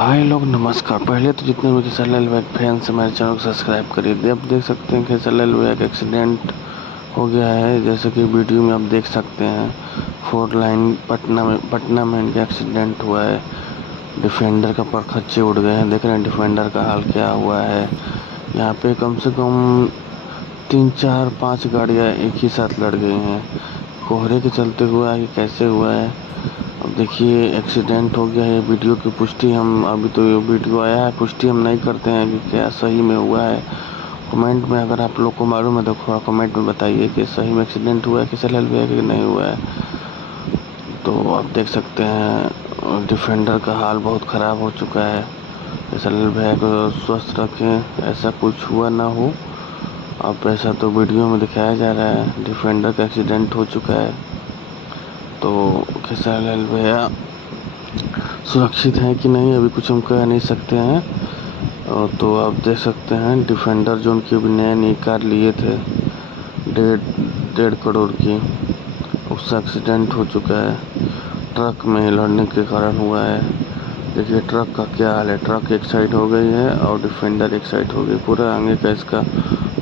भाई लोग नमस्कार। पहले तो जितने भी किशन बैग फैंस हैं मेरे चैनल को सब्सक्राइब करिए। अब देख सकते हैं किशन बैग एक्सीडेंट हो गया है, जैसे कि वीडियो में आप देख सकते हैं। 4 लाइन पटना में इनका एक्सीडेंट हुआ है। डिफेंडर का परखच्चे उड़ गए हैं। देख रहे हैं डिफेंडर का हाल क्या हुआ है। यहाँ पे कम से कम 3 4 5 गाड़ियाँ एक ही साथ लड़ गई हैं। कोहरे के चलते हुआ है कि कैसे हुआ है। अब देखिए एक्सीडेंट हो गया है। वीडियो की पुष्टि हम अभी तो ये वीडियो आया है, पुष्टि हम नहीं करते हैं कि क्या सही में हुआ है। कमेंट में अगर आप लोग को मालूम है तो थोड़ा कमेंट में बताइए कि सही में एक्सीडेंट हुआ है किशन है कि नहीं हुआ है। तो आप देख सकते हैं डिफेंडर का हाल बहुत ख़राब हो चुका है। किशन भैया को स्वस्थ रखें, ऐसा कुछ हुआ ना हो। अब ऐसा तो वीडियो में दिखाया जा रहा है, डिफेंडर का एक्सीडेंट हो चुका है। तो किशन भैया सुरक्षित हैं कि नहीं अभी कुछ हम कह नहीं सकते हैं। तो आप देख सकते हैं डिफेंडर जो उनकी अभी नई कार लिए थे 1.5 करोड़ की, उससे एक्सीडेंट हो चुका है। ट्रक में लड़ने के कारण हुआ है। देखिए ट्रक का क्या हाल है। ट्रक एक साइड हो गई है और डिफेंडर एक साइड हो गई। पूरा आगे का इसका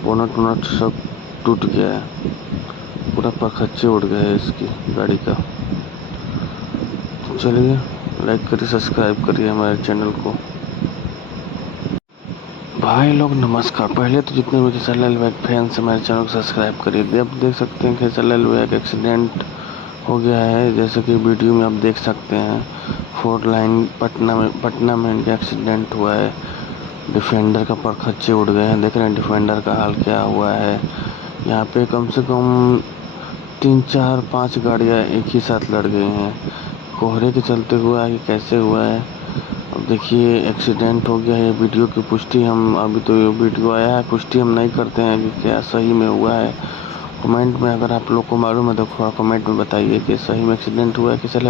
बोनट वोनट सब टूट गया है। पूरा परखच्चे उड़ गए हैं इसकी गाड़ी का। चलिए लाइक करिए, सब्सक्राइब करिए हमारे चैनल को। भाई लोग नमस्कार। पहले तो जितने भी किशन बैग फैंस हैं मेरे चैनल को सब्सक्राइब करिए। अब देख सकते हैं किशन बैग एक्सीडेंट हो गया है, जैसे कि वीडियो में आप देख सकते हैं। 4 लाइन पटना में इनका एक्सीडेंट हुआ है। डिफेंडर का परखच्चे उड़ गए हैं। देख रहे हैं डिफेंडर का हाल क्या हुआ है। यहाँ पे कम से कम 3 4 5 गाड़ियाँ एक ही साथ लड़ गई हैं। कोहरे के चलते हुआ है कि कैसे हुआ है। अब देखिए एक्सीडेंट हो गया है। वीडियो की पुष्टि हम अभी तो ये वीडियो आया है, पुष्टि हम नहीं करते हैं कि क्या सही में हुआ है। कमेंट में अगर आप लोग को मालूम है तो थोड़ा कमेंट में बताइए कि सही में एक्सीडेंट हुआ है किशन